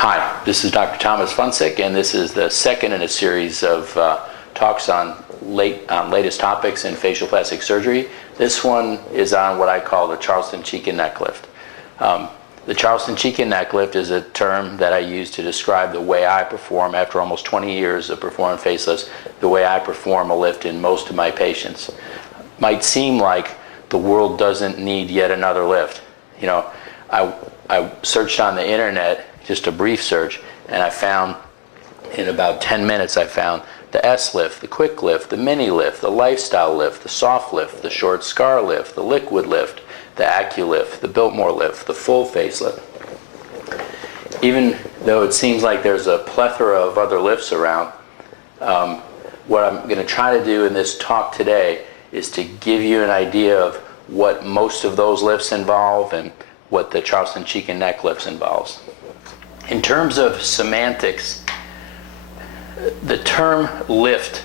Hi, this is Dr. Thomas Funcik, and this is the second in a series of talks on latest topics in facial plastic surgery. This one is on what I call the Charleston cheek and neck lift. The Charleston cheek and neck lift is a term that I use to describe the way I perform, after almost 20 years of performing facelifts, the way I perform a lift in most of my patients. Might seem like the world doesn't need yet another lift. You know, I searched on the internet, just a brief search, and I found, in about 10 minutes, I found the S lift, the quick lift, the mini lift, the lifestyle lift, the soft lift, the short scar lift, the liquid lift, the AccuLift, the Biltmore lift, the full facelift. Even though it seems like there's a plethora of other lifts around, what I'm going to try to do in this talk today is to give you an idea of what most of those lifts involve and what the Charleston cheek and neck lifts involves. In terms of semantics, the term lift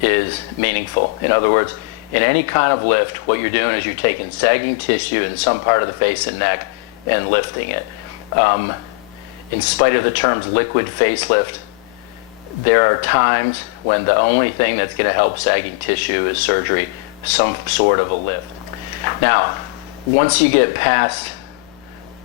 is meaningful. In other words, in any kind of lift, what you're doing is you're taking sagging tissue in some part of the face and neck and lifting it. In spite of the terms liquid facelift, there are times when the only thing that's going to help sagging tissue is surgery, some sort of a lift. Now, once you get past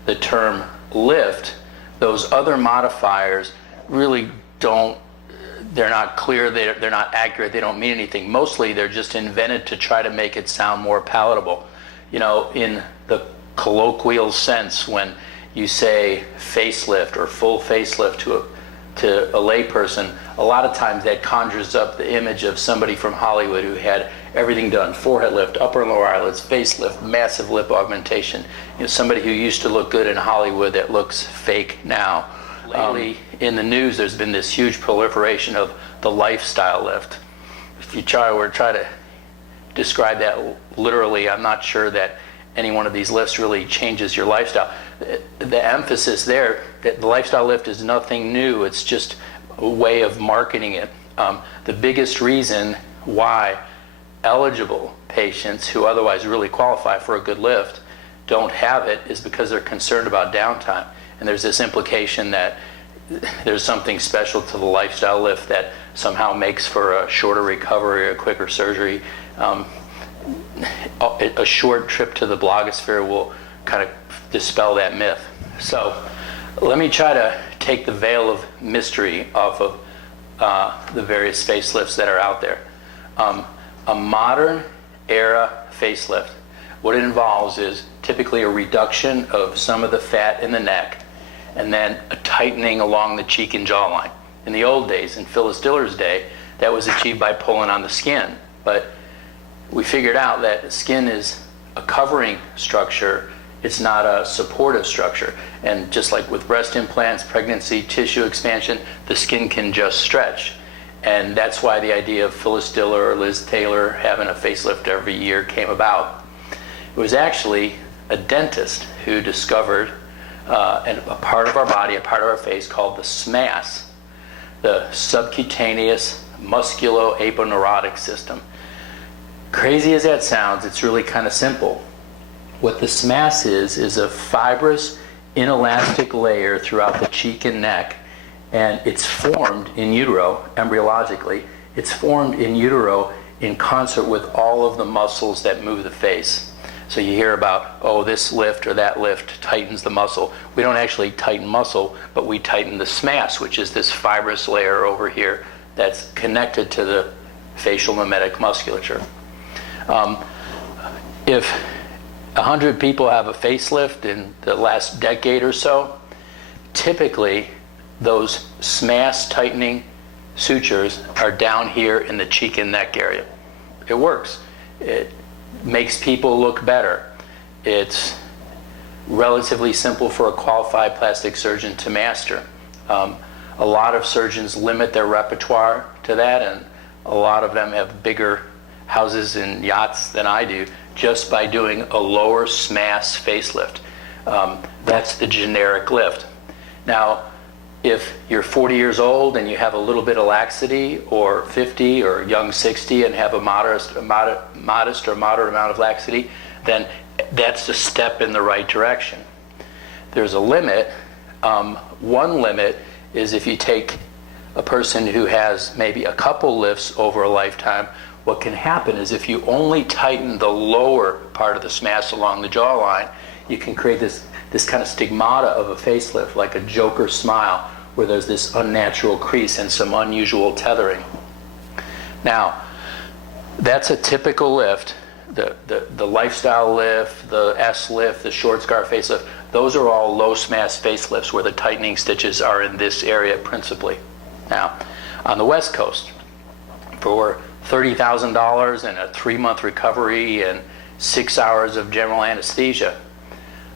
the term lift, those other modifiers really they're not clear, they're not accurate, they don't mean anything. Mostly they're just invented to try to make it sound more palatable. You know, in the colloquial sense, when you say facelift or full facelift to a layperson, a lot of times that conjures up the image of somebody from Hollywood who had everything done: forehead lift, upper and lower eyelids, facelift, massive lip augmentation. You know, somebody who used to look good in Hollywood that looks fake now. Lately, in the news, there's been this huge proliferation of the lifestyle lift. If you try to describe that literally, I'm not sure that any one of these lifts really changes your lifestyle. The emphasis there, that the lifestyle lift is nothing new, it's just a way of marketing it. The biggest reason why eligible patients who otherwise really qualify for a good lift don't have it is because they're concerned about downtime. And there's this implication that there's something special to the lifestyle lift that somehow makes for a shorter recovery or a quicker surgery. A short trip to the blogosphere will kind of dispel that myth. So let me try to take the veil of mystery off of the various facelifts that are out there. A modern era facelift, what it involves is typically a reduction of some of the fat in the neck and then a tightening along the cheek and jawline. In the old days, in Phyllis Diller's day, that was achieved by pulling on the skin. But we figured out that skin is a covering structure, it's not a supportive structure. And just like with breast implants, pregnancy, tissue expansion, the skin can just stretch. And that's why the idea of Phyllis Diller or Liz Taylor having a facelift every year came about. It was actually a dentist who discovered a part of our body, a part of our face called the SMAS, the subcutaneous musculo-aponeurotic system. Crazy as that sounds, it's really kind of simple. What the SMAS is a fibrous, inelastic layer throughout the cheek and neck, and it's formed in utero, embryologically. It's formed in utero in concert with all of the muscles that move the face. So you hear about, oh, this lift or that lift tightens the muscle. We don't actually tighten muscle, but we tighten the SMAS, which is this fibrous layer over here that's connected to the facial mimetic musculature. If 100 people have a facelift in the last decade or so, typically those SMAS tightening sutures are down here in the cheek and neck area. It works. It makes people look better. It's relatively simple for a qualified plastic surgeon to master. A lot of surgeons limit their repertoire to that, and a lot of them have bigger houses and yachts than I do just by doing a lower SMAS facelift. That's the generic lift. Now, if you're 40 years old and you have a little bit of laxity, or 50 or young 60 and have a modest or moderate amount of laxity, then that's a step in the right direction. There's a limit One limit is if you take a person who has maybe a couple lifts over a lifetime, what can happen is if you only tighten the lower part of the smash along the jawline, you can create this kind of stigmata of a facelift, like a Joker smile, where there's this unnatural crease and some unusual tethering. Now, that's a typical lift. The lifestyle lift, the S lift, the short scar facelift, those are all low smash facelifts where the tightening stitches are in this area principally. Now, on the West Coast, for $30,000 and a 3-month recovery and 6 hours of general anesthesia,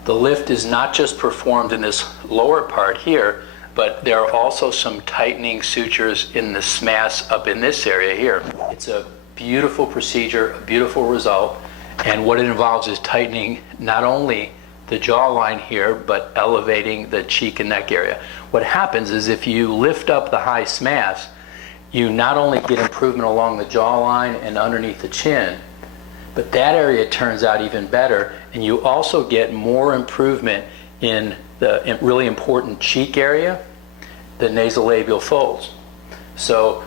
the lift is not just performed in this lower part here, but there are also some tightening sutures in the smash up in this area here. It's a beautiful procedure, a beautiful result, and what it involves is tightening not only the jawline here, but elevating the cheek and neck area. What happens is if you lift up the high smash, you not only get improvement along the jawline and underneath the chin, but that area turns out even better, and you also get more improvement in the really important cheek area, the nasolabial folds. So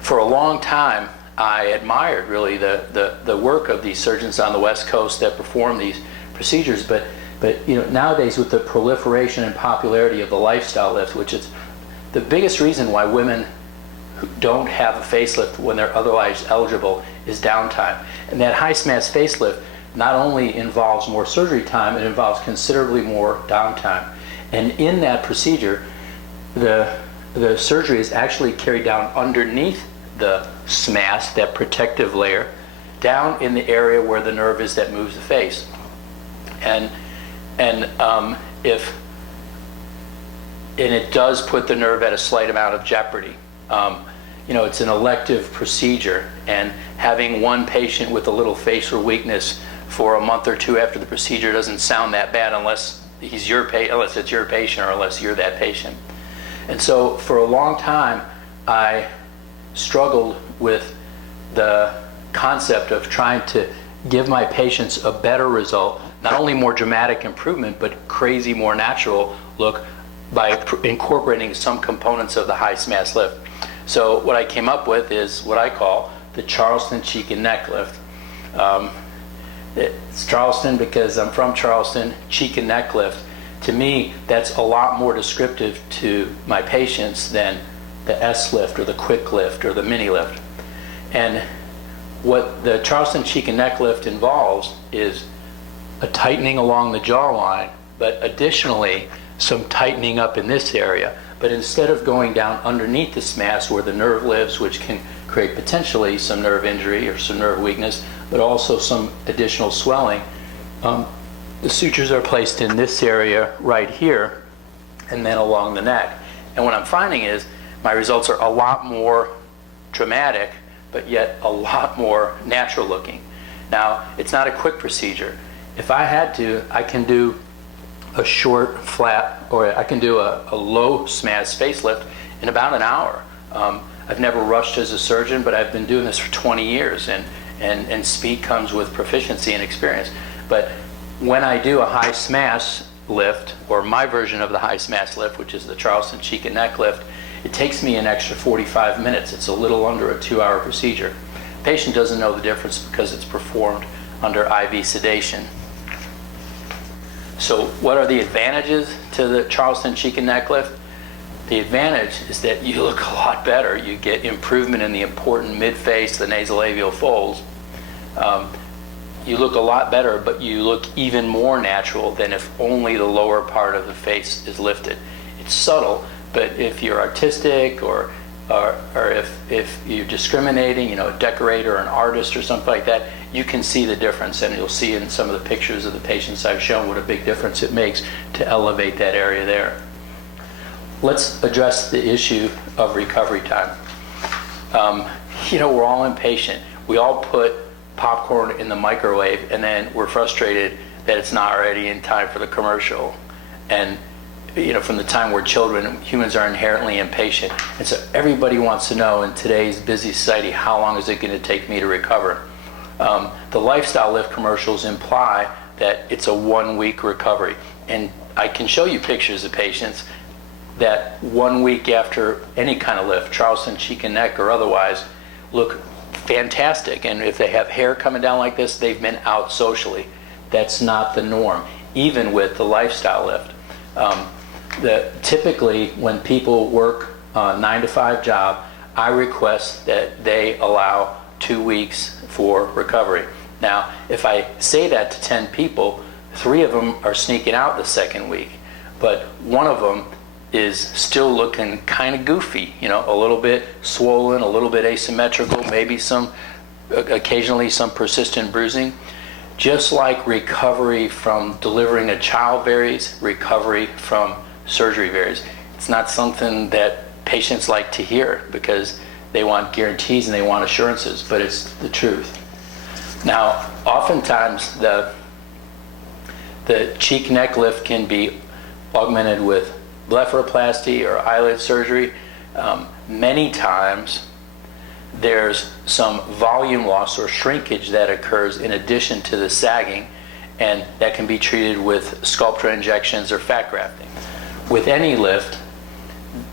for a long time, I admired really the work of these surgeons on the West Coast that perform these procedures, but nowadays with the proliferation and popularity of the lifestyle lift, which is the biggest reason why women who don't have a facelift when they're otherwise eligible is downtime. And that high smash facelift not only involves more surgery time, it involves considerably more downtime. And in that procedure, the surgery is actually carried down underneath the smash, that protective layer, down in the area where the nerve is that moves the face. And it does put the nerve at a slight amount of jeopardy. It's an elective procedure, and having one patient with a little facial weakness for a month or two after the procedure doesn't sound that bad unless it's your patient or unless you're that patient. And so for a long time, I struggled with the concept of trying to give my patients a better result, not only more dramatic improvement, but crazy, more natural look by incorporating some components of the high smash lift. So what I came up with is what I call the Charleston cheek and neck lift. It's Charleston because I'm from Charleston. Cheek and neck lift, to me, that's a lot more descriptive to my patients than the S lift or the quick lift or the mini lift. And what the Charleston cheek and neck lift involves is a tightening along the jawline, but additionally some tightening up in this area. But instead of going down underneath the smash where the nerve lives, which can create potentially some nerve injury or some nerve weakness, but also some additional swelling, the sutures are placed in this area right here and then along the neck. And what I'm finding is my results are a lot more dramatic, but yet a lot more natural looking. Now, it's not a quick procedure. If I had to, I can do a short, flat, or I can do a low smash facelift in about an hour. I've never rushed as a surgeon, but I've been doing this for 20 years, and speed comes with proficiency and experience. But when I do a high smash lift, or my version of the high smash lift, which is the Charleston cheek and neck lift, it takes me an extra 45 minutes. It's a little under a 2-hour procedure. The patient doesn't know the difference because it's performed under IV sedation. So what are the advantages to the Charleston cheek and neck lift? The advantage is that you look a lot better. You get improvement in the important mid-face, the nasolabial folds. You look a lot better, but you look even more natural than if only the lower part of the face is lifted. It's subtle, but if you're artistic or if you're discriminating, a decorator or an artist or something like that, you can see the difference, and you'll see in some of the pictures of the patients I've shown what a big difference it makes to elevate that area there. Let's address the issue of recovery time. We're all impatient. We all put popcorn in the microwave, and then we're frustrated that it's not already in time for the commercial. And from the time we're children, humans are inherently impatient. And so everybody wants to know in today's busy society, how long is it going to take me to recover? The lifestyle lift commercials imply that it's a 1-week recovery. And I can show you pictures of patients that 1 week after any kind of lift, Charleston cheek and neck or otherwise, look fantastic. And if they have hair coming down like this, they've been out socially. That's not the norm, even with the lifestyle lift. Typically, when people work a 9-to-5 job, I request that they allow 2 weeks for recovery. Now, if I say that to 10 people, 3 of them are sneaking out the second week, but 1 of them is still looking kind of goofy, you know, a little bit swollen, a little bit asymmetrical, maybe occasionally some persistent bruising. Just like recovery from delivering a child varies, recovery from surgery varies. It's not something that patients like to hear because they want guarantees and they want assurances, but it's the truth. Now, oftentimes the cheek neck lift can be augmented with blepharoplasty or eyelid surgery. Many times there's some volume loss or shrinkage that occurs in addition to the sagging, and that can be treated with Sculptra injections or fat grafting. With any lift,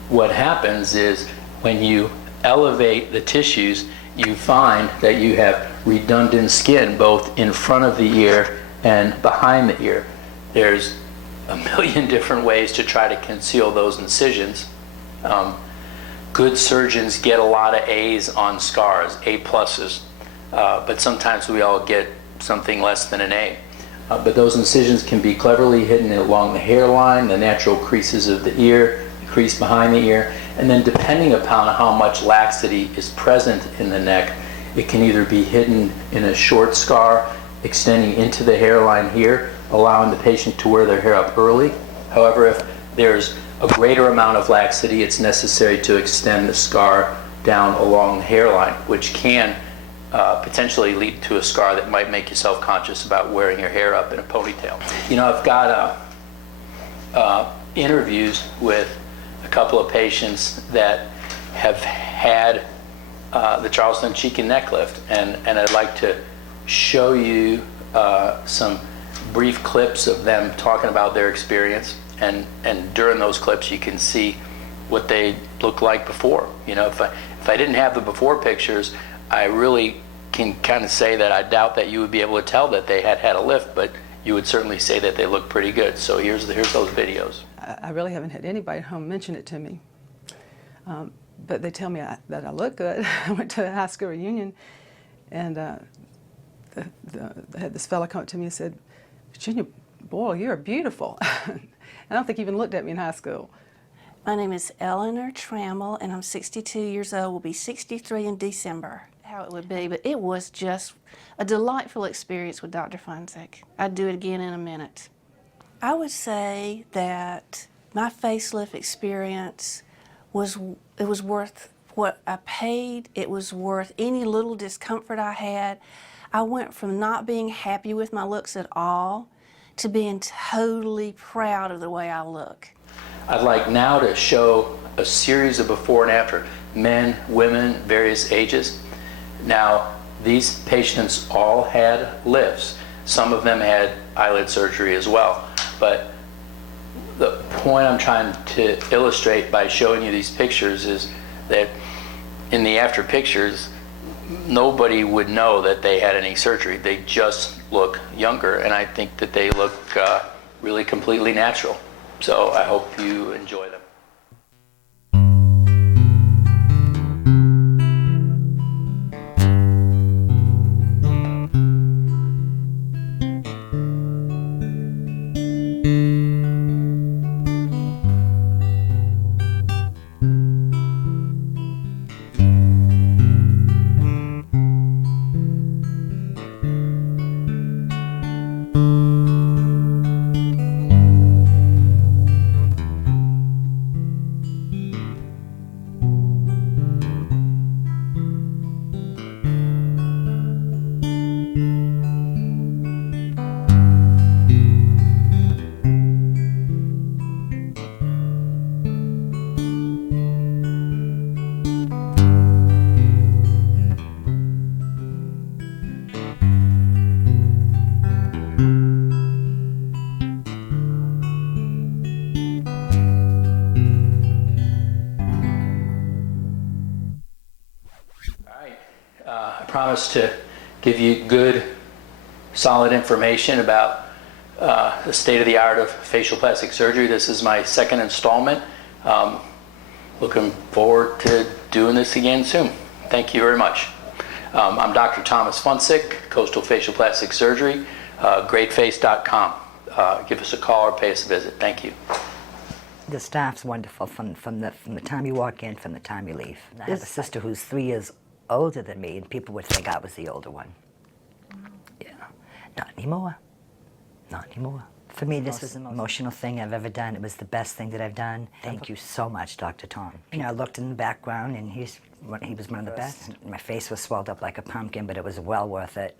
what happens is when you elevate the tissues, you find that you have redundant skin both in front of the ear and behind the ear. There's a million different ways to try to conceal those incisions. Good surgeons get a lot of A's on scars, A pluses, but sometimes we all get something less than an A. But those incisions can be cleverly hidden along the hairline, the natural creases of the ear, the crease behind the ear, and then depending upon how much laxity is present in the neck, it can either be hidden in a short scar extending into the hairline here, allowing the patient to wear their hair up early. However, if there's a greater amount of laxity, it's necessary to extend the scar down along the hairline, which can potentially lead to a scar that might make you self-conscious about wearing your hair up in a ponytail. You know, I've got interviews with a couple of patients that have had the Charleston cheek and neck lift, and I'd like to show you some brief clips of them talking about their experience, and during those clips you can see what they looked like before. You know, if I didn't have the before pictures, I really can kind of say that I doubt that you would be able to tell that they had a lift, but you would certainly say that they look pretty good. So here's those videos. I really haven't had anybody at home mention it to me, but they tell me that I look good. I went to a high school reunion, and I had this fella come up to me and said, "Virginia, boy, you're beautiful." I don't think he even looked at me in high school. My name is Eleanor Trammell, and I'm 62 years old. Will be 63 in December. How it would be, but it was just a delightful experience with Dr. Funcik. I'd do it again in a minute. I would say that my facelift experience was worth what I paid. It was worth any little discomfort I had. I went from not being happy with my looks at all to being totally proud of the way I look. I'd like now to show a series of before and after, men, women, various ages. Now, these patients all had lifts. Some of them had eyelid surgery as well. But the point I'm trying to illustrate by showing you these pictures is that in the after pictures, nobody would know that they had any surgery. They just look younger, and I think that they look really completely natural. So I hope you enjoy them. promise to give you good, solid information about the state of the art of facial plastic surgery. This is my second installment. Looking forward to doing this again soon. Thank you very much. I'm Dr. Thomas Funcik, Coastal Facial Plastic Surgery, greatface.com. Give us a call or pay us a visit. Thank you. The staff's wonderful from the time you walk in, from the time you leave. I have a sister who's 3 years older than me, and people would think I was the older one. Yeah, not anymore. Not anymore. For me, this was the most emotional thing I've ever done. It was the best thing that I've done. Thank you so much, Dr. Tom. You know, I looked in the background, and he was one of the best. My face was swelled up like a pumpkin, but it was well worth it.